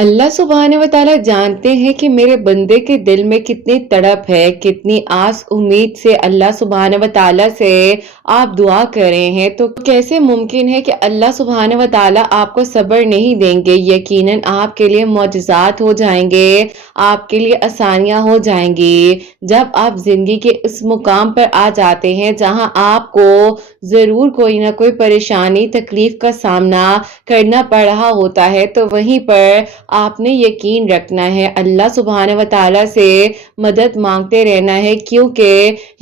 अल्लाह सुब्हान व तआला जानते हैं कि मेरे बंदे के दिल में कितनी तड़प है, कितनी आस उम्मीद से अल्लाह सुब्हान व तआला से आप दुआ कर रहे हैं। तो कैसे मुमकिन है कि अल्लाह सुब्हान व तआला आपको सब्र नहीं देंगे। यकीनन आपके लिए मौजज़ात हो जाएंगे, आपके लिए आसानियां हो जाएंगी जब आप जिंदगी के इस मुकाम पर आ जाते हैं जहां आपको जरूर कोई ना कोई परेशानी तकलीफ का सामना करना पड़ रहा होता है। तो वहीं पर आपने यकीन रखना है, अल्लाह सुब्हान व तआला से मदद मांगते रहना है, क्योंकि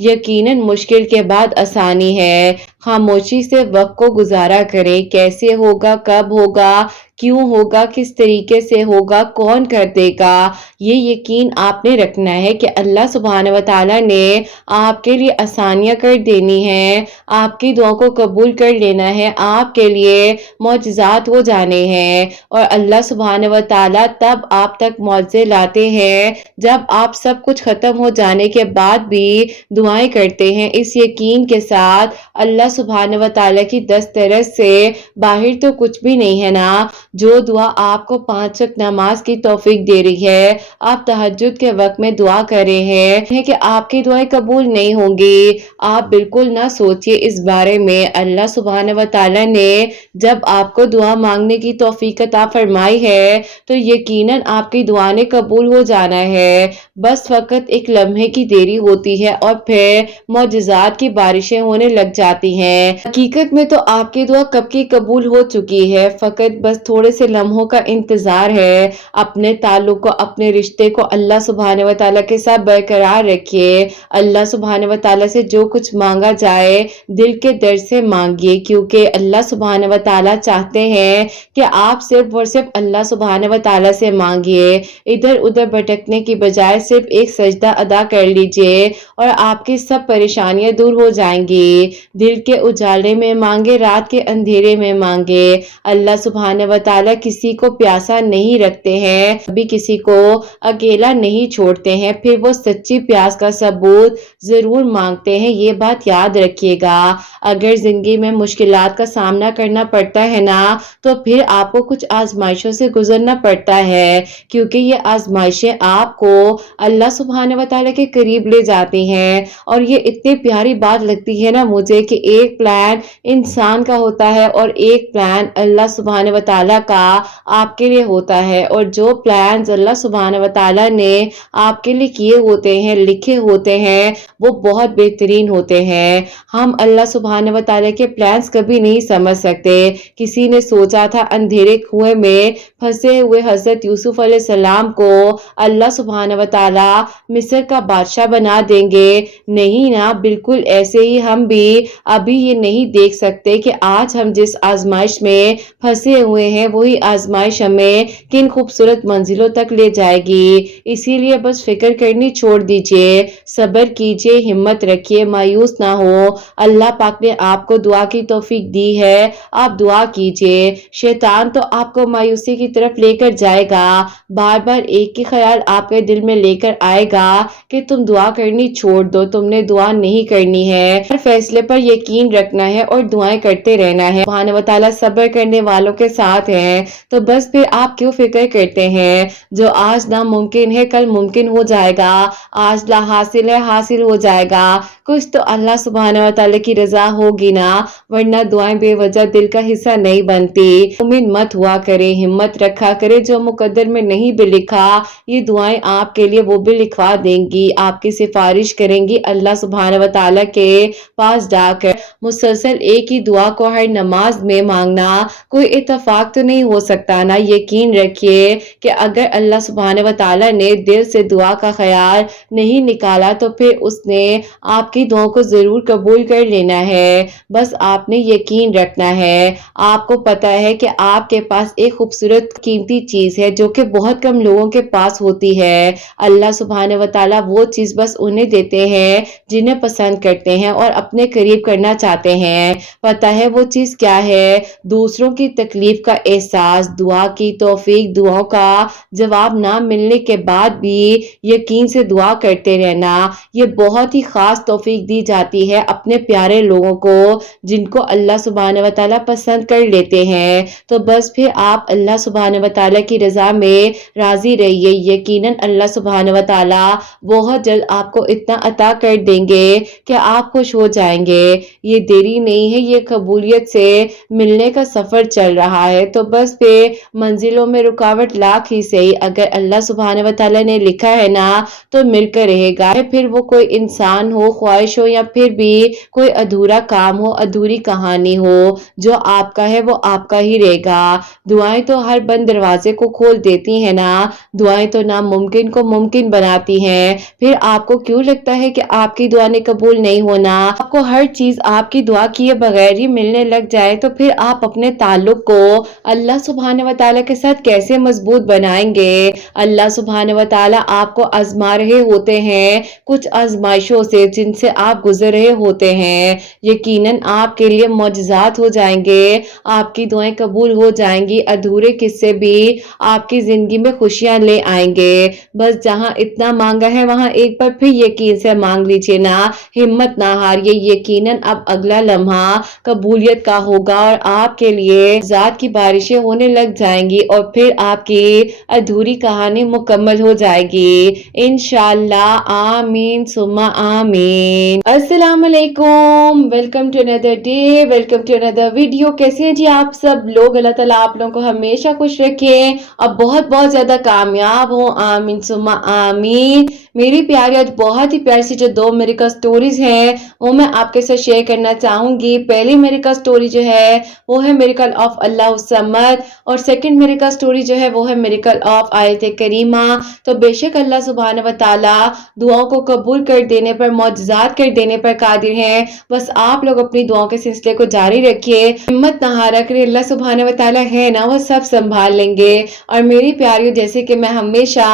यकीनन मुश्किल के बाद आसानी है। खामोशी से वक्त को गुजारा करें, कैसे होगा, कब होगा, क्यों होगा, किस तरीके से होगा, कौन कर देगा, ये यकीन आपने रखना है कि अल्लाह सुब्हान व तआला ने आपके लिए आसानियां कर देनी है, आपकी दुआ को कबूल कर लेना है, आपके लिए मौजज़ात हो जाने हैं। और अल्लाह सुब्हान व तआला तब आप तक मौजे लाते हैं जब आप सब कुछ खत्म हो जाने के बाद भी दुआएं करते हैं, इस यकीन के साथ अल्लाह सुब्हान व तआला की दस्तरस से बाहर तो कुछ भी नहीं है ना। जो दुआ आपको 5 वक्त नमाज की तौफीक दे रही है, आप तहज्जुद के वक्त में दुआ कर रहे हैं कि आपकी दुआएं कबूल नहीं होंगी, आप बिल्कुल ना सोचिए इस बारे में। अल्लाह सुब्हान व तआला ने जब आपको दुआ मांगने की तौफीक अता फरमाई है तो यकीनन आपकी दुआ ने कबूल हो जाना है। बस फकत एक लम्हे की देरी होती है और फिर मौजज़ात की बारिशें होने लग जाती हैं। हकीकत में तो आपकी दुआ कब की कबूल हो चुकी है, फकत बस थोड़े से लम्हों का इंतजार है। अपने ताल्लुक को, अपने रिश्ते को अल्लाह सुब्हान व तआला के साथ बरकरार रखिए। अल्लाह सुब्हान व तआला से जो कुछ मांगा जाए दिल के दर्द से मांगिए, क्योंकि अल्लाह सुब्हान व तआला चाहते हैं कि आप सिर्फ और सिर्फ अल्लाह सुब्हान व तआला से मांगिए। इधर उधर भटकने की बजाय सिर्फ एक सजदा अदा कर लीजिए और आपकी सब परेशानियां दूर हो जाएंगी। दिल के उजाले में मांगे, रात के अंधेरे में मांगे। अल्लाह सुब्हान व तआला किसी को प्यासा नहीं रखते हैं, कभी किसी को अकेला नहीं छोड़ते हैं, फिर वो सच्ची प्यास का सबूत जरूर मांगते हैं। ये बात याद रखिएगा। अगर जिंदगी में मुश्किलात का सामना करना पड़ता है ना, तो फिर आपको कुछ आजमाइशों से गुजरना पड़ता है, क्योंकि ये आजमाइशें आपको अल्लाह सुब्हान व तआला के करीब ले जाती हैं। और ये इतनी प्यारी बात लगती है ना मुझे कि एक प्लान इंसान का होता है और एक प्लान अल्लाह सुब्हान व तआला का आपके लिए होता है। और जो प्लान अल्लाह सुब्हान व तआला ने आपके लिए किए होते हैं, लिखे होते हैं, वो बहुत बेहतरीन होते हैं। हम अल्लाह सुब्हान व तआला के प्लान्स कभी नहीं समझ सकते। किसी ने सोचा था अंधेरे कुएं में फंसे हुए हजरत यूसुफ अलैहिस्सलाम को अल्लाह सुब्हान व तआला मिस्र का बादशाह बना देंगे। नहीं ना, बिल्कुल ऐसे ही हम भी अभी ये नहीं देख सकते कि आज हम जिस आजमाइश में फंसे हुए हैं वही आजमाइश हमें किन खूबसूरत मंजिलों तक ले जाएगी। इसीलिए बस फिक्र करनी छोड़ दीजिए, सब्र कीजिए, हिम्मत रखिए, मायूस ना हो। अल्लाह पाक ने आपको दुआ की तौफीक दी है, आप दुआ कीजिए। शैतान तो आपको मायूसी की तरफ लेकर जाएगा, बार बार एक ही ख्याल आपके दिल में लेकर आएगा कि तुम दुआ करनी छोड़ दो, तुमने दुआ नहीं करनी है। हर फैसले पर यकीन रखना है और दुआएं करते रहना है। सुब्हान व तआला सब्र करने वालों के साथ हैं। तो बस फिर आप क्यों फिक्र करते हैं? जो आज नामुमकिन है कल मुमकिन हो जाएगा, आज ला हासिल है हासिल हो जाएगा। कुछ तो अल्लाह सुब्हान व तआला की रजा होगी ना, वरना दुआएं बेवजह दिल का हिस्सा नहीं बनती। उम्मीद मत हुआ करे, हिम्मत रखा करे, जो मुकद्दर में नहीं भी लिखा ये दुआएं आपके लिए वो भी लिखवा देंगी, आपकी सिफारिश करेंगी अल्लाह सुब्हान व तआला के पास जाकर। मुसलसल एक ही दुआ को हर नमाज में मांगना कोई इत्तफाक तो नहीं हो सकता ना। यकीन रखिए कि अगर अल्लाह सुब्हान व तआला ने दिल से दुआ का ख्याल नहीं निकाला तो फिर उसने आपकी दुआओं को जरूर कबूल कर लेना है। बस आपने यकीन रखना है। आपको पता है कि आपके पास एक खूबसूरत कीमती चीज है जो कि बहुत कम लोगों के पास होती है। अल्लाह सुब्हान व तआला वो चीज बस उन्हें देते हैं जिन्हें पसंद करते हैं और अपने करीब करना چاہتے ہیں۔ پتہ ہے وہ چیز کیا ہے؟ دوسروں کی تکلیف کا احساس، دعا کی توفیق، دعاؤں کا جواب نہ ملنے کے بعد بھی یقین سے دعا کرتے رہنا، یہ بہت ہی خاص توفیق دی جاتی ہے اپنے پیارے لوگوں کو جن کو اللہ سبحانہ و تعالیٰ پسند کر لیتے ہیں۔ تو بس پھر آپ اللہ سبحانہ و تعالیٰ کی رضا میں راضی رہیے، یقیناً اللہ سبحانہ و تعالیٰ بہت جلد آپ کو اتنا عطا کر دیں گے کہ آپ خوش ہو جائیں گے۔ یہ دیری نہیں ہے، یہ قبولیت سے ملنے کا سفر چل رہا ہے۔ تو بس پھر منزلوں میں رکاوٹ لاکھ ہی صحیح، اگر اللہ سبحانہ و تعالیٰ نے لکھا ہے نا تو مل کر رہے گا۔ پھر وہ کوئی انسان ہو، خواہش ہو یا پھر بھی کوئی ادھورا کام ہو، ادھوری کہانی ہو، جو آپ کا ہے وہ آپ کا ہی رہے گا۔ دعائیں تو ہر بند دروازے کو کھول دیتی ہیں نا، دعائیں تو ناممکن کو ممکن بناتی ہیں۔ پھر آپ کو کیوں لگتا ہے کہ آپ کی دعا نے قبول نہیں ہونا؟ آپ کو ہر چیز آپ کی دعا کیے بغیر ہی ملنے لگ جائے تو پھر آپ اپنے تعلق کو اللہ سبحانہ و تعالیٰ کے ساتھ کیسے مضبوط بنائیں گے؟ اللہ سبحانہ و تعالیٰ آپ کو آزما رہے ہوتے ہیں کچھ آزمائشوں سے جن سے آپ گزر رہے ہوتے ہیں، یقیناً آپ کے لیے معجزات ہو جائیں گے، آپ کی دعائیں قبول ہو جائیں گی، ادھورے قصے بھی آپ کی زندگی میں خوشیاں لے آئیں گے۔ بس جہاں اتنا مانگا ہے وہاں ایک بار پھر یقین سے مانگ لیجئے نا، ہمت نہ ہاریے، یقیناً اب اگلا لمحہ قبولیت کا ہوگا اور آپ کے لیے ذات کی بارشیں ہونے لگ جائیں گی اور پھر آپ کی ادھوری کہانی مکمل ہو جائے گی انشاءاللہ۔ آمین ثم آمین۔ السلام علیکم، welcome to another day, welcome to another video. کیسے ہیں جی آپ سب لوگ؟ اللہ تعالیٰ آپ لوگوں کو ہمیشہ خوش رکھیں، اب بہت بہت زیادہ کامیاب ہوں، آمین ثم آمین۔ میری پیاری آج بہت ہی پیاری سی جو دو میریکل سٹوریز ہیں وہ میں آپ کے ساتھ شیئر کرنا چاہوں گی۔ پہلی میریکل سٹوری جو ہے وہ ہے میریکل آف اللہ الصمد اور سیکنڈ میریکل سٹوری جو ہے وہ ہے میریکل آف آیت کریمہ۔ تو بے شک اللہ سبحانہ و تعالیٰ دعاؤں کو قبول کر دینے پر، معجزات کر دینے پر قادر ہیں، بس آپ لوگ اپنی دعاؤں کے سلسلے کو جاری رکھیے، ہمت نہ ہارا کرے، اللہ سبحانہ و تعالیٰ ہے نا وہ سب سنبھال لیں گے۔ اور میری پیاریوں، جیسے کہ میں ہمیشہ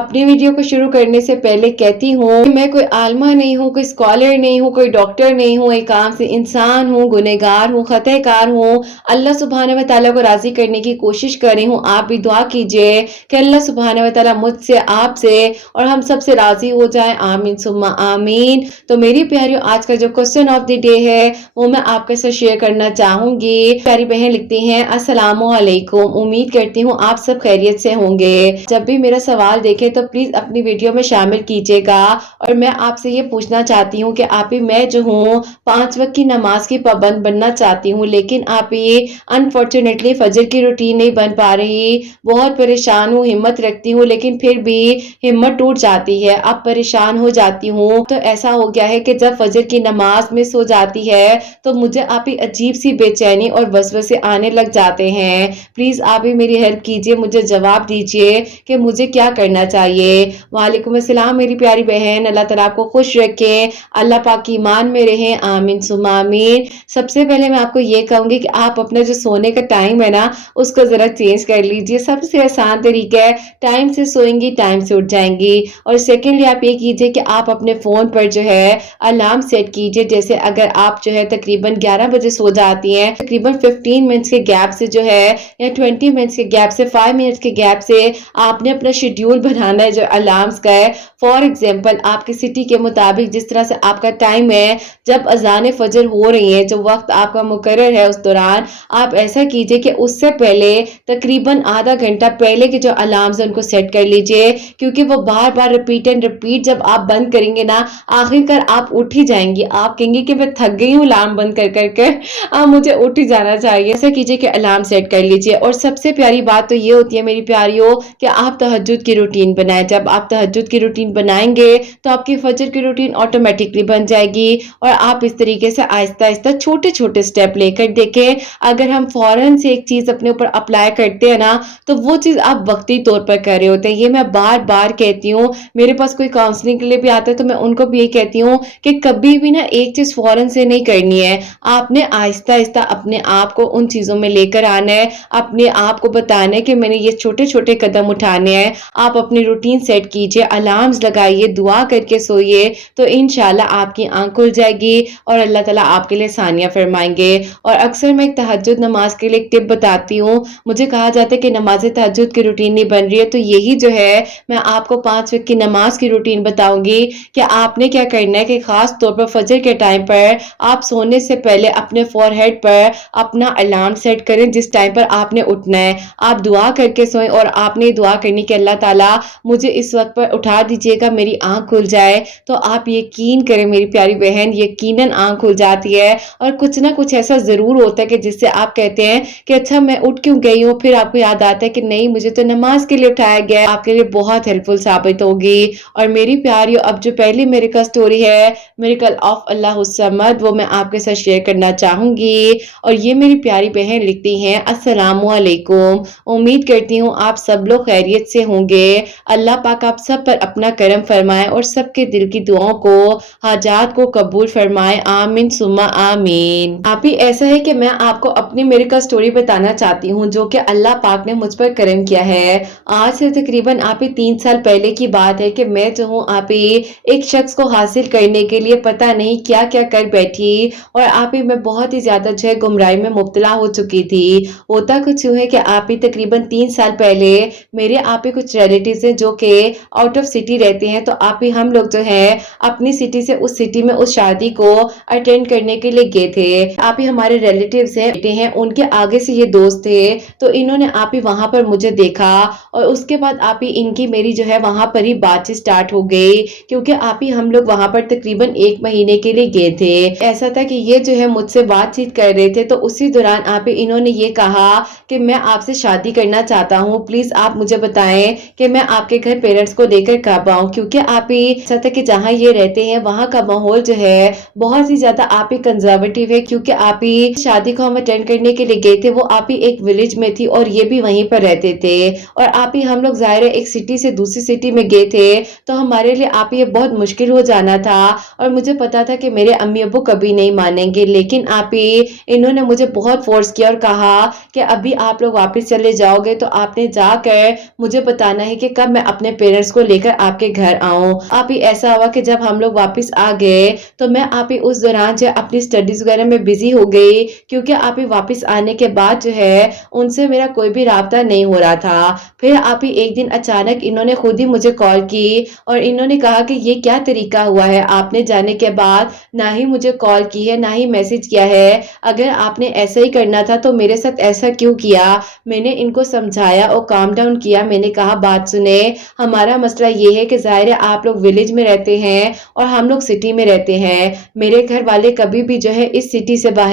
اپنی ویڈیو کو شروع کرنے سے پہلے کہتی ہوں کہ میں کوئی عالمہ نہیں ہوں، کوئی اسکالر نہیں ہوں، کوئی ڈاکٹر نہیں ہوں، ایک عام سے انسان ہوں، گنہگار ہوں، خطا کار ہوں، اللہ سبحانہ و تعالیٰ کو راضی کرنے کی کوشش کر رہی ہوں۔ آپ بھی دعا کیجئے کہ اللہ سبحانہ و تعالیٰ مجھ سے، آپ سے اور ہم سب سے راضی ہو جائیں، آمین ثم آمین۔ تو میری پیاریوں، آج کا جو کوسچن آف دی ڈے ہے وہ میں آپ کے ساتھ شیئر کرنا چاہوں گی۔ پیاری بہن لکھتی ہیں، السلام علیکم، امید کرتی ہوں آپ سب خیریت سے ہوں گے۔ جب بھی میرا سوال دیکھیں تو پلیز اپنی ویڈیو میں شامل کیجئے گا، اور میں آپ سے یہ پوچھنا چاہتی ہوں کہ آپ ہی میں جو ہوں 5 وقت کی نماز کی پابند بننا چاہتی ہوں، لیکن آپ ہی انفارچونیٹلی فجر کی روٹین نہیں بن پا رہی، بہت پریشان ہوں، ہمت رکھتی ہوں لیکن پھر بھی ہمت ٹوٹ جاتی ہے، اب پریشان ہو جاتی ہوں۔ تو ایسا ہو گیا ہے کہ جب فجر کی نماز مس ہو جاتی ہے تو مجھے آپ ہی عجیب سی بے چینی اور وسوسے آنے لگ جاتے ہیں، پلیز آپ ہی میری ہیلپ کیجئے، مجھے جواب دیجئے کہ مجھے کیا کرنا چاہیے۔ وعلیکم السلام میری پیاری بہن، اللہ تعالیٰ آپ کو خوش رکھیں، اللہ پاک کی ایمان میں رہیں، آمین ثم آمین۔ سب سے پہلے میں آپ کو یہ کہوں گی کہ آپ اپنا جو سونے کا ٹائم ہے نا اس کو ذرا چینج کر لیجئے، سب سے آسان طریقہ ہے، ٹائم سے سوئیں گی ٹائم سے اٹھ جائیں گی۔ اور سیکنڈلی آپ یہ کیجئے کہ آپ اپنے فون پر جو ہے الارم سیٹ کیجئے، جیسے اگر آپ جو ہے تقریباً 11 بجے سو جاتی ہیں، تقریباً 15 منٹس کے گیپ سے جو ہے یا 20 منٹس کے گیپ سے، 5 منٹس کے گیپ سے آپ نے اپنا شیڈیول بنانا ہے جو الارمز کا ہے۔ فار ایگزامپل آپ کی سٹی کے مطابق جس طرح سے آپ کا ٹائم ہے، جب اذان فجر ہو رہی ہے، جو وقت آپ کا مقرر ہے اس دوران آپ ایسا کیجئے کہ اس سے پہلے تقریباً آدھا گھنٹہ پہلے کے جو الارمز ہیں ان کو سیٹ کر لیجئے، کیونکہ وہ بار بار ریپیٹ اینڈ ریپیٹ جب آپ بند کریں گے نا آخر کار آپ اٹھ ہی جائیں گی، آپ کہیں گے کہ میں تھک گئی ہوں الارم بند کر کر کے، اب مجھے اٹھ ہی جانا چاہیے۔ ایسا کیجئے کہ الارم سیٹ کر لیجئے۔ اور سب سے پیاری بات تو یہ ہوتی ہے میری پیاریوں کہ آپ تہجد کی روٹین بنائیں، جب آپ تہجد کی روٹین بنائیں گے تو آپ کی فجر کی روٹین آٹومیٹکلی بن جائے گی، اور آپ اس طریقے سے آہستہ آہستہ چھوٹے چھوٹے سٹیپ لے کر دیکھیں، اگر ہم فوراً سے ایک چیز اپنے اوپر اپلائی کرتے ہیں نا تو وہ چیز آپ وقتی طور پر کر رہے ہوتے ہیں۔ یہ میں بار بار کہتی ہوں، میرے پاس کوئی کاؤنسلنگ کے لیے بھی آتا ہے تو میں ان کو بھی یہ کہتی ہوں کہ کبھی بھی نا ایک چیز فوراً سے نہیں کرنی ہے، آپ نے آہستہ آہستہ اپنے آپ کو ان چیزوں میں لے کر آنا ہے، اپنے آپ کو بتانا ہے کہ میں نے یہ چھوٹے چھوٹے قدم اٹھانے ہیں۔ آپ اپنی روٹین سیٹ کیجئے، الارمز لگائیے، دعا کر کے سوئیے، تو انشاءاللہ آپ کی آنکھ کھل جائے گی اور اور اللہ ताला आपके लिए आसानियां फरमाएंगे। और अक्सर मैं एक तहज्जुद नमाज के लिए एक टिप बताती हूँ। मुझे कहा जाता है कि नमाज तहज्जुद की रूटीन नहीं बन रही है, तो यही जो है मैं आपको 5 वक्त की नमाज की रूटीन बताऊंगी कि आपने क्या करना है कि खास तौर पर फजर के टाइम पर आप सोने से पहले अपने फोरहेड पर अपना अलार्म सेट करें जिस टाइम पर आपने उठना है। आप दुआ करके सोएं और आपने दुआ करनी कि अल्लाह ताला मुझे इस वक्त पर उठा दीजिएगा, मेरी आंख खुल जाए। तो आप यकीन करें मेरी प्यारी बहन, यकीनन आंख खुल जाती है और कुछ ना कुछ ऐसा जरूर होता है कि जिससे आप कहते हैं कि अच्छा मैं उठ क्यों गई हूँ, फिर आपको याद आता है कि नहीं मुझे तो नमाज के लिए उठाया गया है। आपके लिए बहुत हेल्पफुल साबित होगी। और मेरी प्यारियों, अब जो पहली मिरेकल स्टोरी है, मिरेकल ऑफ अल्लाह समद, वो मैं आपके साथ शेयर करना चाहूंगी। और ये मेरी प्यारी बहन लिखती हैं, अस्सलामु अलैकुम, उम्मीद करती हूँ आप सब लोग खैरियत से होंगे। अल्लाह पाक आप सब पर अपना करम फरमाए और सबके दिल की दुआओं को, हाजात को कबूल फरमाए। आमीन सुम्मा आमीन। आप ही ऐसा है कि मैं आपको अपनी मिरेकल स्टोरी बताना चाहती हूँ जो कि अल्लाह पाक ने मुझ पर करम किया है। आज से तकरीबन आप ही 3 साल पहले की बात है कि मैं जो हूँ आप ही एक शख्स को हासिल करने के लिए पता नहीं क्या क्या कर बैठी और आप ही मैं बहुत ही ज्यादा जो है गुमराही में मुब्तला हो चुकी थी। होता कुछ यूं है कि आप ही तकरीबन 3 साल पहले मेरे आप ही कुछ रिलेटिव्स हैं जो कि आउट ऑफ सिटी रहते हैं, तो आप ही हम लोग जो है अपनी सिटी से उस सिटी में उस शादी को अटेंड करने के लिए गए थे। आप ही हमारे रिलेटिव्स हैं, बेटे हैं, उनके आगे से ये दोस्त थे, तो इन्होंने आप ही वहां पर मुझे देखा और उसके बाद आप ही इनकी मेरी जो है वहां पर ही बातचीत स्टार्ट हो गई, क्योंकि आप ही हम लोग वहां पर तकरीबन 1 महीने के लिए गए थे। ऐसा था कि ये जो है मुझसे बातचीत कर रहे थे, तो उसी दौरान आप ही इन्होंने ये कहा कि मैं आपसे शादी करना चाहता हूँ, प्लीज आप मुझे बताएं कि मैं आपके घर पेरेंट्स को लेकर कब आऊं, क्योंकि आप ही ऐसा था कि जहाँ ये रहते हैं वहां का माहौल जो है बहुत ही ज्यादा आप ही कंजर्वेटिव है, क्योंकि आप ही शादी को हम अटेंड करने के लिए गए थे, वो आप ही एक विलेज में थी और ये भी वहीं पर रहते थे। और आप ही हम लोग जाहिर है एक सिटी से दूसरी सिटी में गए थे, तो हमारे लिए आप ये बहुत मुश्किल हो जाना था और मुझे पता था कि मेरे अम्मी अब्बू कभी नहीं मानेंगे, लेकिन आप ही इन्होंने मुझे बहुत फोर्स किया और कहा कि अभी आप लोग वापस चले जाओगे तो आपने जाकर मुझे बताना है कि कब मैं अपने पेरेंट्स को लेकर आपके घर आऊं। आप ही ऐसा हुआ कि जब हम लोग वापस आ गए तो मैं आप ही उस दौरान जो अपनी स्टडीज वगैरह में बिजी हो गई, क्योंकि आप ही वापस आने के बाद जो है उनसे मेरा कोई भी राब्ता नहीं हो रहा था। फिर आप ही एक दिन अचानक इन्होंने खुद ही मुझे कॉल की और इन्होंने कहा कि ये क्या तरीका हुआ है, आपने जाने के बाद ना ही मुझे कॉल की है ना ही मैसेज किया है, अगर आपने ऐसा ही करना था तो मेरे साथ ऐसा क्यों किया। मैंने इनको समझाया और काम डाउन किया, मैंने कहा बात सुने, हमारा मसला ये है कि जाहिर है आप लोग विलेज में रहते हैं और हम लोग सिटी में रहते हैं, मेरे घर वाले कभी भी जो है इस सिटी से बाहर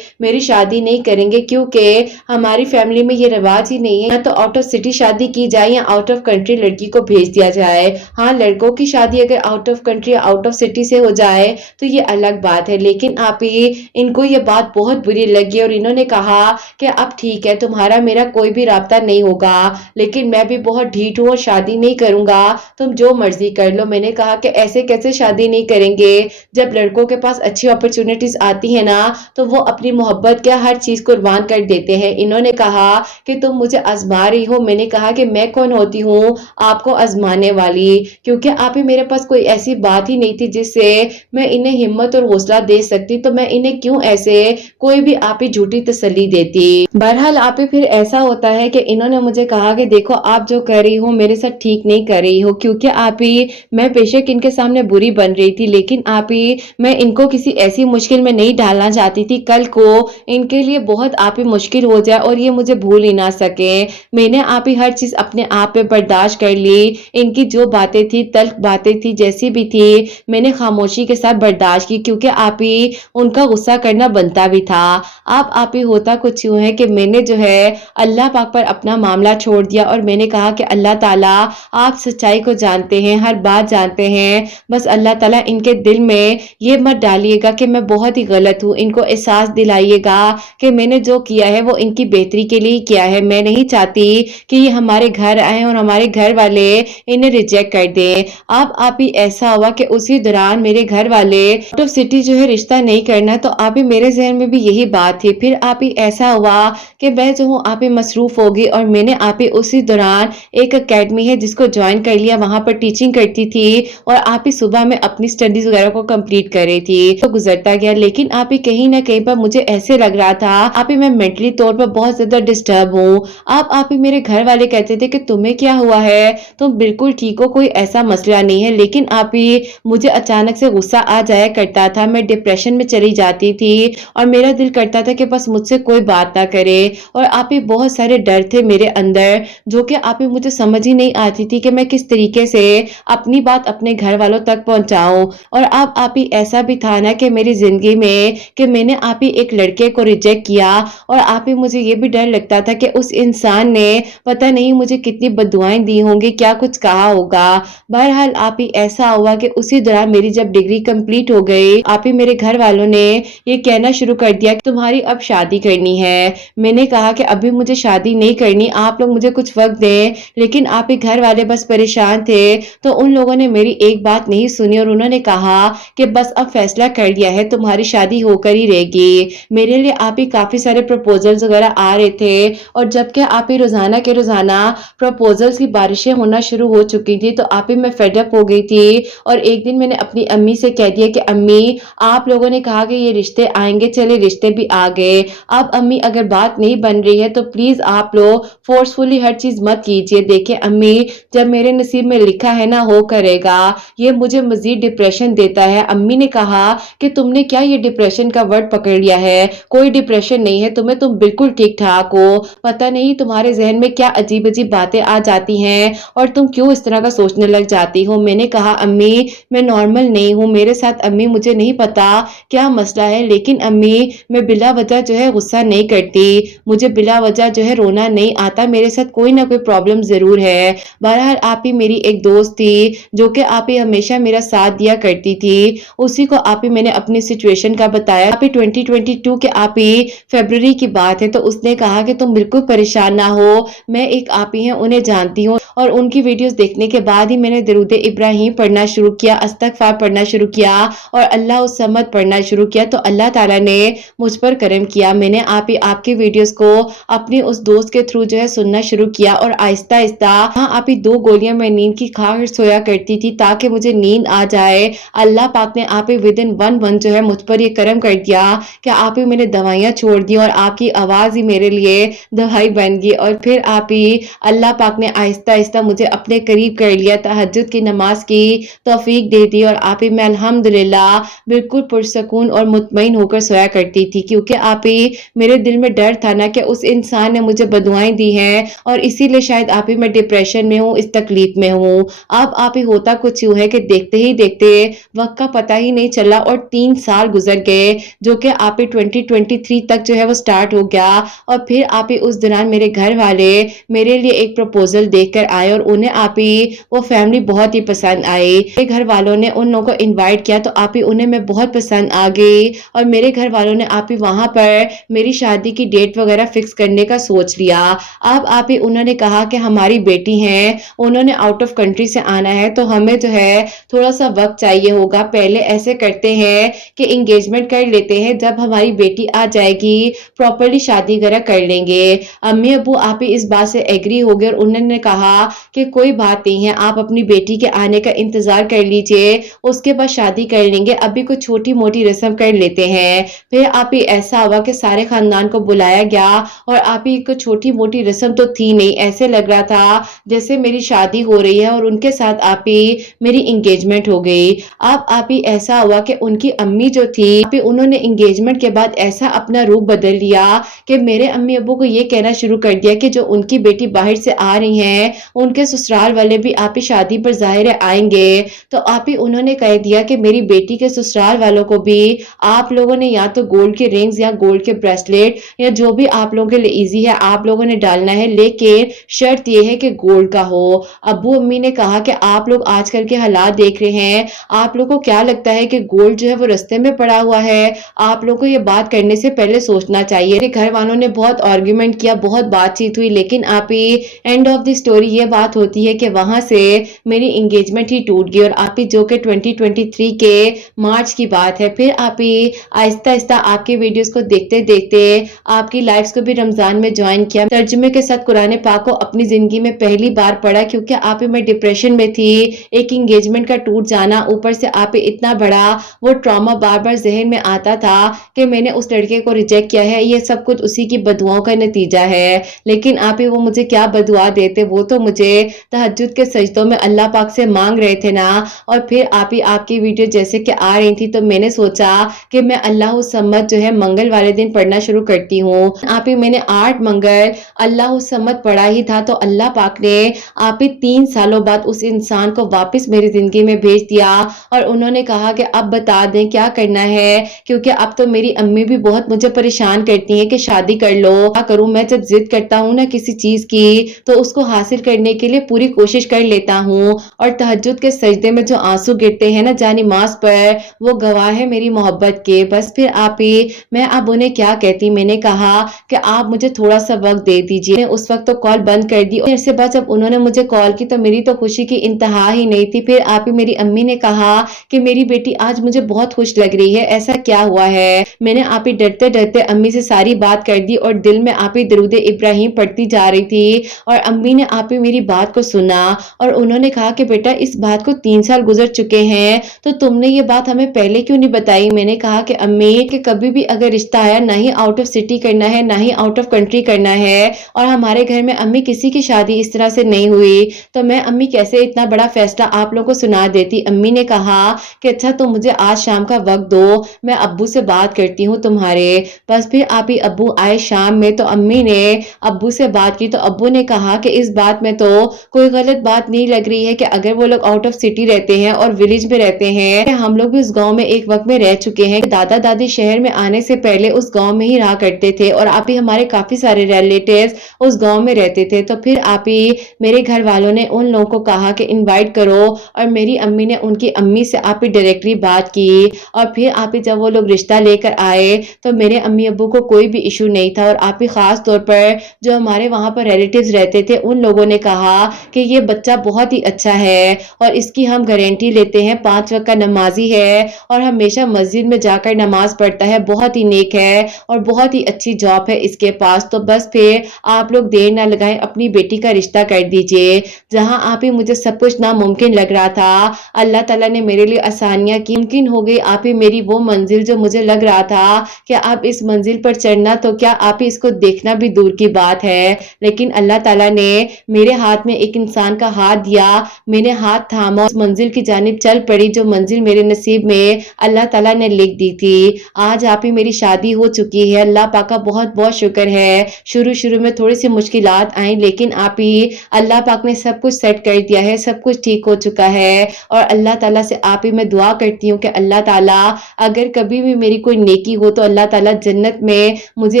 मेरी शादी नहीं करेंगे, क्योंकि हमारी फैमिली में ये रिवाज ही नहीं है ना तो आउट ऑफ सिटी शादी की जाए या आउट ऑफ कंट्री लड़की को भेज दिया जाए। हाँ, लड़कों की शादी अगर आउट ऑफ कंट्री या आउट ऑफ सिटी से हो जाए तो ये अलग बात है, लेकिन आप ही इनको ये बात बहुत बुरी लगी और इन्होंने कहा कि अब ठीक है तुम्हारा मेरा कोई भी राब्ता नहीं होगा, लेकिन मैं भी बहुत ढीठ हूँ और शादी नहीं करूंगा, तुम जो मर्जी कर लो। मैंने कहा कि ऐसे कैसे शादी नहीं करेंगे, जब लड़कों के पास अच्छी अपॉर्चुनिटीज आती है ना तो वो अपनी मोहब्बत क्या हर चीज कुर्बान कर देते हैं। इन्होंने कहा कि तुम मुझे आजमा रही हो, मैंने कहा कि मैं कौन होती हूँ आपको आजमाने वाली, क्योंकि आप ही मेरे पास कोई ऐसी बात ही नहीं थी जिससे मैं इन्हें हिम्मत और हौसला दे सकती, तो मैं इन्हें क्यों ऐसे कोई भी आप ही झूठी तसल्ली देती। बहरहाल आप ही फिर ऐसा होता है कि इन्होंने मुझे कहा कि देखो आप जो कर रही हो मेरे साथ ठीक नहीं कर रही हो, क्योंकि आप ही मैं बेशक इनके सामने बुरी बन रही थी, लेकिन आप ही मैं इनको किसी ऐसी मुश्किल में नहीं डालना चाहती थी कल को इनके लिए बहुत आप ही मुश्किल हो जाए और ये मुझे भूल ही ना सके। मैंने आप ही हर चीज अपने आप पे बर्दाश्त कर ली, इनकी जो बातें थी तल्ख बातें थी जैसी भी थी मैंने खामोशी के साथ बर्दाश्त की, क्योंकि आप ही उनका गुस्सा करना बनता भी था। अब आप ही होता कुछ यूं है कि मैंने जो है अल्लाह पाक पर अपना मामला छोड़ दिया और मैंने कहा कि अल्लाह ताला आप सच्चाई को जानते हैं, हर बात जानते हैं, बस अल्लाह ताला इनके दिल में ये मत डालिएगा कि मैं बहुत ही गलत हूँ, इनको एहसास दिलाइएगा कि मैंने जो किया है वो इनकी बेहतरी के लिए किया है। मैं नहीं चाहती कि ये हमारे घर आए और हमारे घर वाले इन्हें रिजेक्ट कर दें। अब आप ही ऐसा हुआ कि उसी दौरान मेरे घर वाले आउट ऑफ सिटी जो है रिश्ता नहीं करना, तो आप ही मेरे जहन में भी यही बात थी। फिर आप ही ऐसा हुआ कि मैं जो हूँ आप ही मसरूफ होगी और मैंने आप ही उसी दौरान एक अकेडमी है जिसको ज्वाइन कर लिया, वहां पर टीचिंग करती थी और आप ही सुबह में अपनी स्टडीज वगैरह को कंप्लीट कर रही थी। तो गुजरता गया, लेकिन आप ही कहीं ना कहीं पर मुझे ऐसे लग रहा था आप ही मैं मेंटली तौर पर बहुत ज्यादा डिस्टर्ब हूँ। आप ही मेरे घर वाले कहते थे कि तुम्हें क्या हुआ है, तुम बिल्कुल ठीक हो, कोई ऐसा मसला नहीं है, लेकिन आप ही मुझे अचानक से गुस्सा आ जाया करता था, मैं डिप्रेशन में चली जाती थी और मेरा दिल करता था कि बस मुझसे कोई बात ना करे। और आप ही बहुत सारे डर थे मेरे अंदर जो कि आप ही मुझे समझ ही नहीं आती थी कि मैं किस तरीके से अपनी बात अपने घर वालों तक पहुंचाऊं। और अब आप ही ऐसा भी था ना कि मेरी जिंदगी में कि मैंने आप ही एक लड़के को रिजेक्ट किया और आप ही मुझे ये भी डर लगता था कि उस इंसान ने पता नहीं मुझे कितनी बददुआएं दी होंगी, क्या कुछ कहा होगा। बहरहाल आप ही ऐसा हुआ कि उसी दौरान मेरी जब डिग्री कंप्लीट हो गई, आप ही मेरे घर वालों ने ये कहना शुरू कर दिया कि तुम्हारी अब शादी करनी है। मैंने कहा कि अभी मुझे शादी नहीं करनी, आप लोग मुझे कुछ वक्त दें, लेकिन आप ही घर वाले बस परेशान थे। तो उन लोगों ने मेरी एक बात नहीं सुनी और उन्होंने कहा कि बस अब फैसला कर लिया है, तुम्हारी शादी होकर ही रहेगी। मेरे लिए आप ही काफी सारे प्रपोजल्स वगैरह आ रहे थे और जबकि आप ही रोजाना के रोजाना प्रपोजल्स की बारिशें होना शुरू हो चुकी थी, तो आप ही मैं फेडअप हो गई थी। और एक दिन मैंने अपनी अम्मी से कह दिया कि अम्मी आप लोगों ने कहा कि ये रिश्ते आएंगे, चले रिश्ते भी आ गए, अब अम्मी अगर बात नहीं बन रही है तो प्लीज आप लोग फोर्सफुली हर चीज मत कीजिए। देखिए अम्मी, जब मेरे नसीब में लिखा है ना हो करेगा, ये मुझे मजीद डिप्रेशन देता है। अम्मी ने कहा कि तुमने क्या ये डिप्रेशन का वर्ड पकड़ लिया है, कोई डिप्रेशन नहीं है तुम्हें, तुम बिल्कुल ठीक ठाक हो, पता नहीं तुम्हारे जहन में क्या अजीब अजीब बातें आ जाती हैं और तुम क्यों इस तरह का सोचने लग जाती हो। मैंने कहा अम्मी मैं नॉर्मल नहीं हूँ, मेरे साथ अम्मी मुझे नहीं पता क्या मसला है, लेकिन अम्मी मैं बिला वजह जो है गुस्सा नहीं करती, मुझे बिला वजह जो है रोना नहीं आता, मेरे साथ कोई ना कोई प्रॉब्लम जरूर है। बहरहाल आप ही मेरी एक दोस्त थी जो कि आप ही हमेशा मेरा साथ दिया करती थी, उसी को आप ही मैंने अपनी सिचुएशन का बताया। आप ही 2022 के आप ही फरवरी की बात है, तो उसने कहा कि तुम बिल्कुल परेशान ना हो, मैं एक आप ही हैं उन्हें जानती हूँ, और उनकी वीडियोस देखने के बाद ही मैंने दरूद इब्राहिम पढ़ना शुरू किया, अस्तगफार पढ़ना शुरू किया और अल्लाह उस समद पढ़ना शुरू किया, तो अल्लाह ताला ने मुझ पर करम किया। मैंने आप ही आपकी वीडियोस को अपनी उस दोस्त के थ्रू जो है सुनना शुरू किया और आहिस्ता आहिस्ता हाँ आप ही 2 गोलियां मैं नींद की खा सोया करती थी ताकि मुझे नींद आ जाए। अल्लाह पाक ने आप ही विद इन 1 मंथ जो है मुझ पर ये करम कर दिया कि आप ही मैंने दवाइयां छोड़ दी और आपकी आवाज ही मेरे लिए दवाई बन गई। और फिर आप ही अल्लाह पाक ने आहिस्ता आहिस्ता मुझे अपने करीब कर लिया, तहज्जुद की नमाज की तौफीक दे दी और आप ही मैं अल्हम्दुलिल्लाह बिल्कुल पुरसकून और मुतमईन होकर सोया करती थी, क्योंकि आप ही मेरे दिल में डर था ना कि उस इंसान ने मुझे बदुआएं दी हैं और इसीलिए शायद आप ही मैं डिप्रेशन में हूँ, इस तकलीफ में हूँ। अब आप ही होता कुछ यूं है कि देखते ही देखते वक्त का पता ही नहीं चला और 3 साल गुजर गए, जो कि आप ही 2023 तक जो है वो स्टार्ट हो गया। और फिर आप ही उस दौरान मेरे घर वाले मेरे लिए एक प्रपोजल देखकर आए और उन्हें आप ही वो फैमिली बहुत ही पसंद आई। मेरे घर वालों ने उन लोगों को इनवाइट किया तो आप ही उन्हें मैं बहुत पसंद आ गई और मेरे घर वालों ने आप ही वहां पर मेरी शादी की डेट वगैरह फिक्स करने का सोच लिया। अब आप ही उन्होंने कहा कि हमारी बेटी है, उन्होंने आउट ऑफ कंट्री से आना है, तो हमें जो है थोड़ा सा वक्त चाहिए होगा, पहले ऐसे करते हैं कि एंगेजमेंट कर लेते हैं, जब हमारी बेटी आ जाएगी प्रॉपरली शादी वगैरह कर लेंगे। अम्मी अबू आप ही इस बात से एग्री हो गए और उन्होंने कहा कि कोई बात नहीं है, आप अपनी बेटी के आने का इंतजार कर लीजिए, उसके बाद शादी कर लेंगे, अभी कुछ छोटी मोटी रस्म कर लेते हैं। फिर आप ही ऐसा हुआ कि सारे खानदान को बुलाया गया और आप ही एक छोटी मोटी रस्म तो थी नहीं, ऐसे लग रहा था जैसे मेरी शादी हो रही है और उनके साथ आप ही मेरी एंगेजमेंट हो गई। अब आप ही ऐसा हुआ कि उनकी अम्मी जो थी आप ही उन्होंने एंगेजमेंट के बाद ऐसा अपना रूप बदल लिया कि मेरे अम्मी अब्बू को ये कहना शुरू कर दिया कि जो उनकी बेटी बाहर से आ रही हैं उनके ससुराल वाले भी आप ही शादी पर जाहिर है आएंगे। तो आप ही उन्होंने कह दिया कि मेरी बेटी के ससुराल वालों को भी आप लोगों ने या तो गोल्ड के रिंग्स या गोल्ड के ब्रेसलेट या जो भी आप लोगों के लिए इजी है आप लोगों ने डालना है, लेकिन शर्त यह है कि गोल्ड का हो। अब्बू अम्मी ने कहा कि आप लोग आजकल के हालात देख रहे हैं, आप लोग को क्या लगता है कि गोल्ड जो है वो रास्ते में पड़ा हुआ है, आप लोग को ये बात करने से पहले सोचना चाहिए। घर वालों ने बहुत आर्ग्यूमेंट किया, बहुत बातचीत हुई, लेकिन आप ही एंड ऑफ द स्टोरी ये बात होती है कि वहां से मेरी एंगेजमेंट ही टूट गई और आप ही जो कि 2023 के मार्च की बात है। फिर आप ही आहिस्ता आहिस्ता आपके वीडियोस को देखते देखते आपकी लाइफ्स को भी रमजान में ज्वाइन किया, तर्जुमे के साथ कुरान पाक को अपनी जिंदगी में पहली बार पढ़ा, क्योंकि आप ही मैं डिप्रेशन में थी, एक एंगेजमेंट का टूट जाना, ऊपर से आप ही इतना बड़ा वो ट्रॉमा बार बार जहन में आता था कि मैंने उस लड़के को रिजेक्ट किया है, ये सब कुछ उसी की बदुआओं का नतीजा है। लेकिन आप ही वो मुझे क्या बदुआ देते, वो तो मुझे तहज्जुद के सजदों में अल्लाह पाक से मांग रहे थे ना। और फिर आप ही आपकी वीडियो जैसे कि आ रही थी तो मैंने सोचा कि मैं अल्लाह सम्मत जो है मंगल वाले दिन पढ़ना शुरू करती हूँ। आप ही मैंने 8 मंगल अल्लाह सम्मत पढ़ा ही था तो अल्लाह पाक ने आप ही 3 सालों बाद उस इंसान को वापस मेरी जिंदगी में भेज दिया और उन्होंने कहा कि अब बता दें क्या करना है, क्योंकि अब तो मेरी अम्मी भी बहुत मुझे परेशान करती हैं कि शादी कर लो। क्या करूं, मैं जब जिद करता हूं ना किसी चीज की तो उसको हासिल करने के लिए पूरी कोशिश कर लेता हूं। और तहज्जुद के सजदे में जो आंसू गिरते हैं ना जानिमाज पर, वो गवाह है मेरी मोहब्बत के। बस फिर आप ही मैं अब उन्हें क्या कहती, मैंने कहा कि आप मुझे थोड़ा सा वक्त दे दीजिए। उस वक्त तो कॉल बंद कर दी। इसके बाद जब उन्होंने मुझे कॉल की तो मेरी तो खुशी की इंतहा ही नहीं थी। फिर आप ही मेरी अम्मी ने कहा कि मेरी बेटी आज मुझे बहुत खुश लग रही है, ऐसा क्या हुआ है। मैंने आप ही डरते डरते अम्मी से सारी बात कर दी और दिल में आप ही दरूद इब्राहिम पढ़ती जा रही थी। और अम्मी ने आप ही मेरी बात को सुना और उन्होंने कहा कि बेटा इस बात को 3 साल गुजर चुके हैं तो तुमने ये बात हमें पहले क्यों नहीं बताई। मैंने कहा कि अम्मी कि कभी भी अगर रिश्ता आया ना ही आउट ऑफ सिटी करना है ना ही आउट ऑफ कंट्री करना है, और हमारे घर में अम्मी किसी की शादी इस तरह से नहीं हुई तो मैं अम्मी कैसे इतना बड़ा फैसला आप लोगों को सुना देती। अम्मी ने कहा कि अच्छा तो मुझे आज शाम का वक्त दो, मैं अब्बू से बात करती हूँ तुम्हारे। बस फिर आप ही अब्बू आए शाम में तो अम्मी ने अब्बू से बात की तो अब्बू ने कहा कि इस बात में तो कोई गलत बात नहीं लग रही है कि अगर वो लोग आउट ऑफ सिटी रहते हैं और विलेज में रहते हैं, हम लोग भी उस गांव में एक वक्त में रह चुके हैं। दादा दादी शहर में आने से पहले उस गांव में ही रहा करते थे और आप ही हमारे काफी सारे रिलेटिव्स उस गांव में रहते थे। तो फिर आप ही मेरे घर वालों ने उन लोगों को कहा कि इनवाइट करो और मेरी अम्मी ने उनकी अम्मी से आप ही डायरेक्टली बात की। और फिर आप ही जब वो लोग रिश्ता लेकर आए तो मेरे अम्मी अब्बू को कोई भी इशू नहीं था। और आप ही खास तौर पर जो हमारे वहां पर रिलेटिव्स रहते थे उन लोगों ने कहा कि ये बच्चा बहुत ही अच्छा है और इसकी हम गारंटी लेते हैं, 5 वक्त का नमाजी है और हमेशा मस्जिद में जाकर नमाज पढ़ता है, बहुत ही नेक है और बहुत ही अच्छी जॉब है इसके पास। तो बस फिर आप लोग देर ना लगाएं, अपनी बेटी का रिश्ता कर दीजिए। जहां आप ही मुझे सब कुछ नामुमकिन लग रहा था, अल्लाह ताला ने मेरे लिए आसानियां की, मुमकिन हो गई आप ही मेरी वो मंजिल जो मुझे लग रहा था कि आप इस मंजिल पर चढ़ना तो क्या आप ही इसको देखना भी दूर की बात है। लेकिन अल्लाह ताला ने मेरे हाथ में एक इंसान का हाथ दिया, मैंने हाथ थामा, उस मंजिल की जानिब चल पड़ी जो मंजिल मेरे नसीब में अल्लाह ताला ने लिख दी थी। आज आप ही मेरी शादी हो चुकी है, अल्लाह पाक का बहुत बहुत शुक्र है। शुरू शुरू में थोड़ी सी मुश्किलात आई लेकिन आप ही अल्लाह पाक ने सब कुछ सेट कर दिया है, सब कुछ ठीक हो चुका है। और अल्लाह ताला से आप ही मैं दुआ करती हूँ कि अल्लाह ताला अगर कभी भी मेरी कोई नेकी हो तो अल्लाह ताला जन्नत में मुझे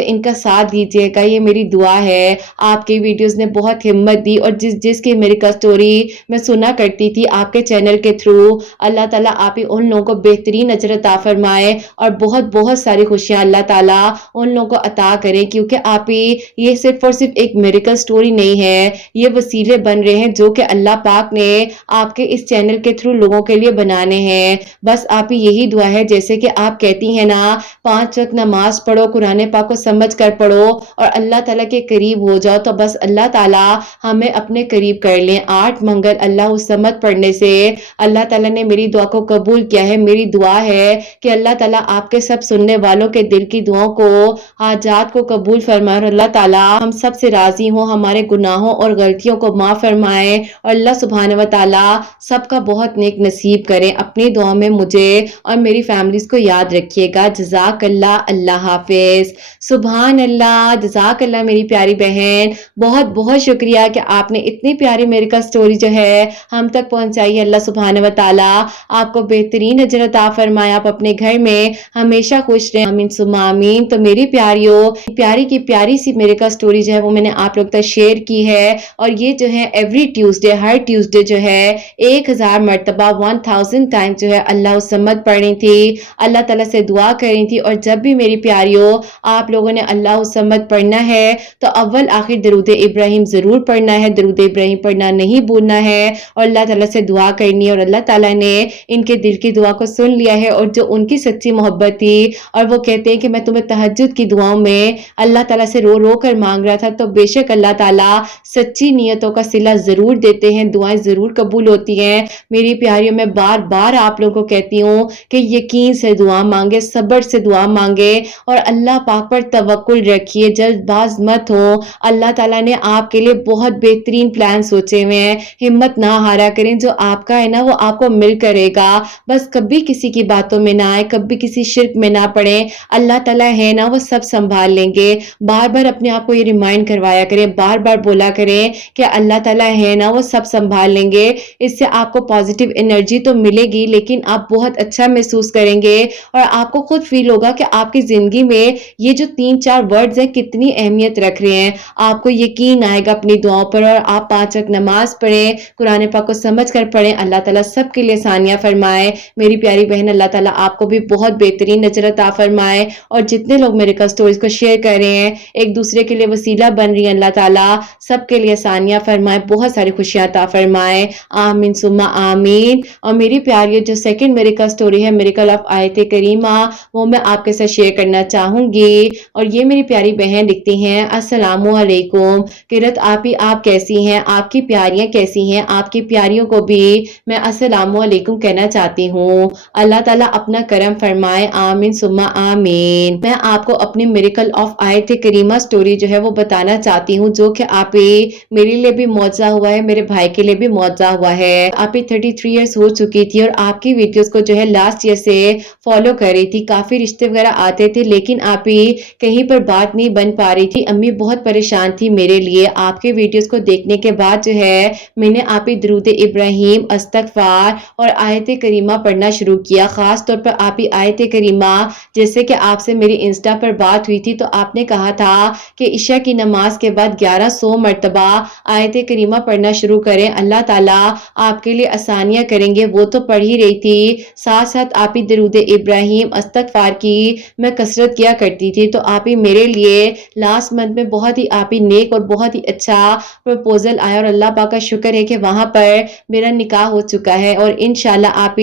इनका साथ दीजिएगा, ये मेरी दुआ है। आपके वीडियोस ने बहुत हिम्मत दी और जिसकी मेरी का स्टोरी मैं सुना करती थी आपके चैनल के थ्रू, अल्लाह ताला आप ही उन लोगों को बेहतरीन अजर अता फरमाए और बहुत बहुत सारी खुशियां अल्लाह ताला उन लोगों को अता करें। क्योंकि आप ही ये सिर्फ और सिर्फ एक मेरिकल स्टोरी नहीं है, ये वसीले बन रहे हैं जो कि अल्लाह पाक ने आपके इस चैनल के थ्रू लोगों के लिए बनाने हैं। बस आप ही यही दुआ है जैसे कि आप कहती हैं ना 5 वक्त नमाज पढ़ो, कुरान पाक को समझ कर पढ़ो और अल्लाह ताला के करीब हो जाओ, तो बस अल्लाह ताला हमें अपने करीब कर लें। 8 मंगल अल्लाह सम्मत पढ़ने से अल्लाह ताला ने मेरी दुआ को कबूल किया है। मेरी दुआ है कि अल्लाह ताला आपके सब सुनने वालों के दिल की दुआओं को, हाजात को कबूल फरमाए और अल्लाह ताला हम सब से राजी हो, हमारे गुनाहों और गलतियों को माफ फरमाए और अल्लाह सुब्हानहू व तआला सबका बहुत नेक नसीब करें। अपनी दुआ में मुझे और मेरी फैमिलीज को याद रखिएगा। जज़ाकल्लाह, अल्लाह हाफिज। सुभान अल्लाह, जज़ाकल्लाह मेरी प्यारी बहन, बहुत बहुत शुक्रिया कि आपने इतनी प्यारी मेरी का स्टोरी जो है हम तक पहुंचाई। अल्लाह सुब्हानहू व तआला आपको बेहतरीन अजर अता फरमाए, आप अपने घर में हमेशा खुश रहें, आमीन सुम्मा आमीन। तो मेरी प्यारियों, प्यारी की प्यारी सी मेरे का स्टोरी जो है वो मैंने आप लोग तक शेयर की है और ये जो है एवरी ट्यूसडे, हर ट्यूसडे जो है 1000 मरतबा 1000 टाइम जो है अल्लाह सम्मत पढ़नी थी, अल्लाह ताला से दुआ करनी थी। और जब भी मेरी प्यारियों आप लोगों ने अल्लाह सम्मत पढ़ना है तो अव्वल आखिर दरूद इब्राहिम जरूर पढ़ना है, दरूद इब्राहिम पढ़ना नहीं भूलना है और अल्लाह ताला से दुआ करनी है। और अल्लाह ताला ने इनके दिल की दुआ को सुन लिया है और जो उनकी सच्ची मोहब्बत थी और वो कहते हैं कि मैं तुम्हें तहज्जुद की दुआओं में अल्लाह ताला से रो रो कर मांग रहा था, तो बेशक अल्लाह ताला सच्ची नियतों का सिला जरूर देते हैं, दुआएं जरूर कबूल होती हैं। मेरी प्यारियों, मैं बार बार आप लोगों को कहती हूँ کہ یقین سے دعا مانگے، صبر سے دعا مانگے اور اللہ پاک پر توکل رکھیے، جلد باز مت ہو۔ اللہ تعالیٰ نے آپ کے لیے بہت بہترین پلان سوچے ہوئے ہیں، ہمت نہ ہارا کریں، جو آپ کا ہے نا وہ آپ کو مل کرے گا۔ بس کبھی کسی کی باتوں میں نہ آئے، کبھی کسی شرک میں نہ پڑے، اللہ تعالیٰ ہے نا وہ سب سنبھال لیں گے۔ بار بار اپنے آپ کو یہ ریمائنڈ کروایا کریں، بار بار بولا کریں کہ اللہ تعالیٰ ہے نا وہ سب سنبھال لیں گے۔ اس سے آپ کو پازیٹیو انرجی تو ملے گی، لیکن آپ بہت اچھا محسوس کریں گے اور آپ کو خود فیل ہوگا کہ آپ کی زندگی میں یہ جو 3-4 ورڈز ہیں کتنی اہمیت رکھ رہے ہیں۔ آپ کو یقین آئے گا اپنی دعاؤں پر، اور آپ 5 وقت نماز پڑھیں، قرآن پاک کو سمجھ کر پڑھیں۔ اللہ تعالیٰ سب کے لیے آسانیاں فرمائے۔ میری پیاری بہن، اللہ تعالیٰ آپ کو بھی بہت بہترین اجر عطا فرمائے، اور جتنے لوگ میرے کل سٹوریز کو شیئر کر رہے ہیں، ایک دوسرے کے لیے وسیلہ بن رہی ہیں، اللہ تعالیٰ سب کے لیے آسانیاں فرمائے، بہت ساری خوشیاں عطا فرمائے، آمین ثم آمین۔ اور میری پیاری جو سیکنڈ میریکل سٹوری ہے، میریکل آف آیت کریمہ، وہ میں آپ کے ساتھ شیئر کرنا چاہوں گی۔ اور یہ میری پیاری بہن لکھتی ہیں، السلام علیکم قرت آپی، آپ کیسی ہیں؟ آپ کی پیاریاں کیسی ہیں؟ آپ کی پیاریوں کو بھی میں السلام علیکم کہنا چاہتی ہوں۔ اللہ تعالیٰ اپنا کرم فرمائے، آمین ثم آمین۔ میں آپ کو اپنی میریکل آف آیت کریمہ سٹوری جو ہے وہ بتانا چاہتی ہوں، جو کہ آپ میرے لیے بھی معجزہ ہوا ہے، میرے بھائی کے لیے بھی معجزہ ہوا ہے۔ آپ 33 ایئرس ہو چکی تھی اور آپ کی ویڈیوز کو جو ہے لاسٹ ایئر سے فالو کر رہی تھی، کافی رشتے وغیرہ آتے تھے، لیکن آپ کہیں پر بات نہیں بن پا رہی تھی۔ امی بہت پریشان تھی میرے لیے۔ آپ کے ویڈیوز کو دیکھنے کے بعد جو ہے میں نے آپ درود ابراہیم، استغفار اور آیت کریمہ پڑھنا شروع کیا۔ خاص طور پر آپ آیت کریمہ، جیسے کہ آپ سے میری انسٹا پر بات ہوئی تھی تو آپ نے کہا تھا کہ عشاء کی نماز کے بعد 1100 مرتبہ آیت کریمہ پڑھنا شروع کریں، اللہ تعالیٰ آپ کے لیے آسانیاں کریں گے۔ وہ تو پڑھ ہی رہی تھی، ساتھ ساتھ آپ درود ابراہیم، استغفار کی میں کثرت کیا کرتی تھی۔ تو آپ میرے لیے لاسٹ منتھ میں بہت ہی آپ نیک اور بہت ہی اچھا پروپوزل آیا، اور اللہ پاک کا شکر ہے کہ وہاں پر میرا نکاح ہو چکا ہے، اور انشاءاللہ آپ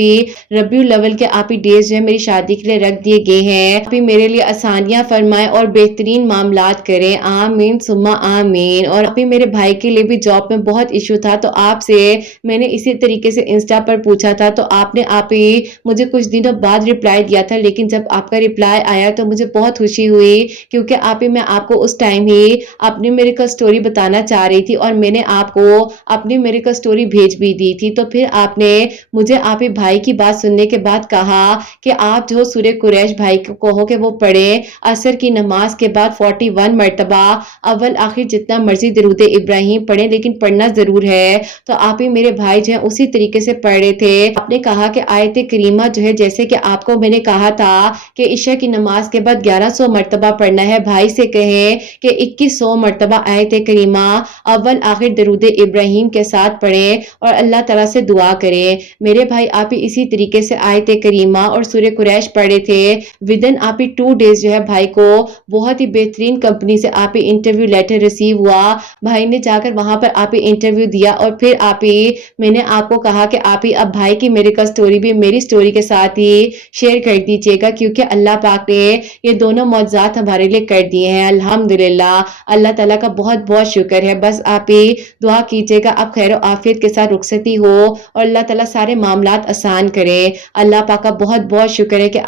ربیع الاول کے آپ ڈیز جو ہے میری شادی کے لیے رکھ دیے گئے ہیں۔ آپ میرے لیے آسانیاں فرمائیں اور بہترین معاملات کریں، آمین ثم آمین۔ اور آپ میرے بھائی کے لیے بھی جاب میں بہت ایشو تھا، تو آپ سے میں نے اسی طریقے سے انسٹا پر پوچھا تھا، تو آپ نے مجھے کچھ دنوں بعد ریپلائی دیا تھا، لیکن جب آپ کا ریپلائی آیا تو مجھے بہت خوشی ہوئی، کیونکہ میں آپ کو اس ٹائم ہی اپنی میریکل سٹوری بتانا چاہ رہی تھی، اور میں نے آپ کو اپنی میریکل سٹوری بھیج بھی دی تھی۔ تو پھر آپ نے مجھے آپ بھائی کی بات سننے کے بعد کہا کہ آپ جو سورہ قریش بھائی کو کہو کہ وہ پڑھیں عصر کی نماز کے بعد 41 مرتبہ، اول آخر جتنا مرضی درود ابراہیم پڑھیں، لیکن پڑھنا ضرور ہے۔ تو آپ میرے بھائی جو ہے اسی طریقے سے پڑھ رہے تھے۔ آپ نے کہا کہ آیت کریمہ جو ہے، جیسے کہ آپ کو میں نے کہا تھا کہ عشاء کی نماز کے بعد 1100 مرتبہ پڑھنا ہے، بھائی سے کہیں کہ 2100 مرتبہ آیت کریمہ اول آخر درود ابراہیم کے ساتھ پڑھیں اور اللہ تعالیٰ سے دعا کریں۔ میرے بھائی آپ اسی طریقے سے آیت کریمہ اور سورہ قریش پڑھے تھے۔ ودن آپ 2 ڈیز جو ہے بھائی کو بہت ہی بہترین کمپنی سے آپ انٹرویو لیٹر ریسیو ہوا، بھائی نے جا کر وہاں پر آپ انٹرویو دیا، اور پھر میں نے آپ کو کہا کہ آپ اب بھائی کی میریکل سٹوری بھی میری سٹوری کے ساتھ ہی شیئر کر دیجیے گا، کیونکہ اللہ پاک نے یہ دونوں معجزات ہمارے لیے کر دیے ہیں، الحمدللہ۔ اللہ تعالیٰ کا بہت بہت شکر ہے۔ بس آپ دعا کیجیے گا اب خیر و عافیت کے ساتھ رخصتی ہو، اور اللہ تعالیٰ سارے معاملات آسان کرے۔ اللہ پاک کا بہت بہت شکر ہے کہ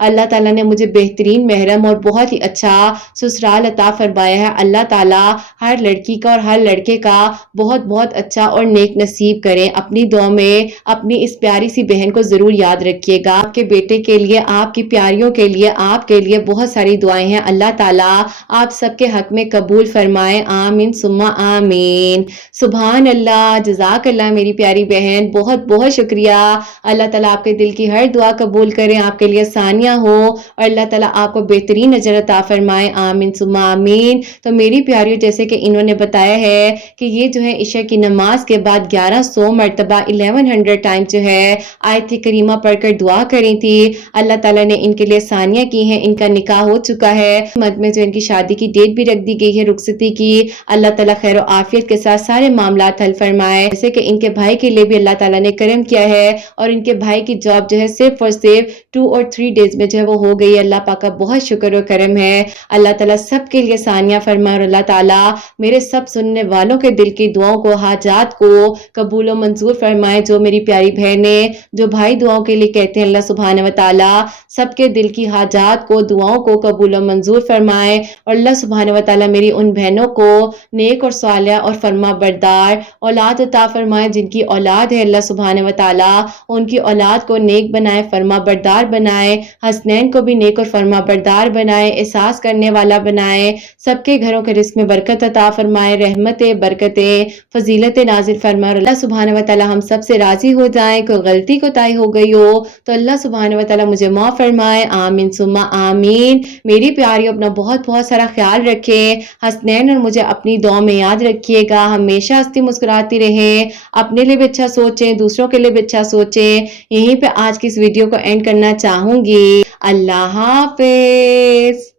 اللہ تعالیٰ نے مجھے بہترین محرم اور بہت ہی اچھا سسرال عطا فرمایا ہے۔ اللہ تعالیٰ ہر لڑکی کا اور ہر لڑکے کا بہت بہت اچھا اور نیک نصیب کریں۔ اپنی دعا میں اپنی اس پیاری سی بہن کو ضرور یاد رکھیے گا۔ آپ کے بیٹے کے لیے، آپ کی پیاریوں کے لیے، آپ کے لیے بہت ساری دعائیں ہیں، اللہ تعالیٰ آپ سب کے حق میں قبول فرمائے، آمین ثم آمین۔ سبحان اللہ، جزاک اللہ میری پیاری بہن، بہت بہت شکریہ۔ اللہ تعالیٰ آپ کے دل کی ہر دعا قبول کریں، آپ کے لیے آسانیاں ہو، اور اللہ تعالیٰ آپ کو بہترین اجر عطا فرمائے، آمین ثم آمین۔ تو میری پیاریوں، جیسے کہ انہوں نے بتایا ہے کہ یہ جو ہے عشاء کی نماز کے بعد 1100 مرتبہ 1100 ٹائم جو ہے آیت کریمہ پڑھ کر دعا کری تھی۔ اللہ تعالیٰ نے ان کے لیے آسانیاں کی ہیں، ان کا نکاح ہو چکا ہے، منتھ میں جو ان کی شادی کی ڈیٹ بھی رکھ دی گئی ہے، رخصتی کی۔ اللہ تعالیٰ خیر و عافیت کے ساتھ سارے معاملات حل فرمائے، جیسے کہ ان کے بھائی کے لیے بھی اللہ تعالیٰ نے کرم کیا ہے، اور ان کے بھائی کی جاب جو ہے صرف اور صرف 2 اور 3 ڈیز میں جو ہے وہ ہو گئی ہے۔ اللہ پاک کا بہت شکر و کرم ہے۔ اللہ تعالیٰ سب کے لیے آسانیاں فرمائے، اور اللہ تعالیٰ میرے سب سننے والوں کے دل کی دعاؤں کو، حاجات کو قبول و منظور فرمائے۔ جو میری پیاری بہنیں، جو بھائی دعا دعاؤں کے لیے کہتے ہیں اللہ سبحانہ و تعالیٰ سب کے دل کی حاجات کو دعاؤں کو قبول و منظور فرمائے، اور اللہ سبحانہ و تعالیٰ میری ان بہنوں کو نیک اور صالح اور فرما بردار اولاد عطا فرمائے، جن کی اولاد ہے اللہ سبحانہ و تعالیٰ ان کی اولاد کو نیک بنائے، فرما بردار بنائے، حسنین کو بھی نیک اور فرما بردار بنائے، احساس کرنے والا بنائے، سب کے گھروں کے رزق میں برکت عطا فرمائے، رحمتیں برکتیں فضیلتیں نازل فرمائے، اور اللہ سبحانہ و تعالیٰ ہم سب سے راضی ہو جائیں، کوئی غلطی کوتاہی ہو گئی ہو تو اللہ سبحانہ و تعالیٰ مجھے معاف فرمائے، آمین ثم آمین۔ میری پیاریوں اپنا بہت بہت سارا خیال رکھیں، حسنین اور مجھے اپنی دعا میں یاد رکھیے گا، ہمیشہ ہنستی مسکراتی رہیں، اپنے لیے بھی اچھا سوچیں، دوسروں کے لیے بھی اچھا سوچیں۔ یہیں پہ آج کی اس ویڈیو کو اینڈ کرنا چاہوں گی۔ اللہ حافظ۔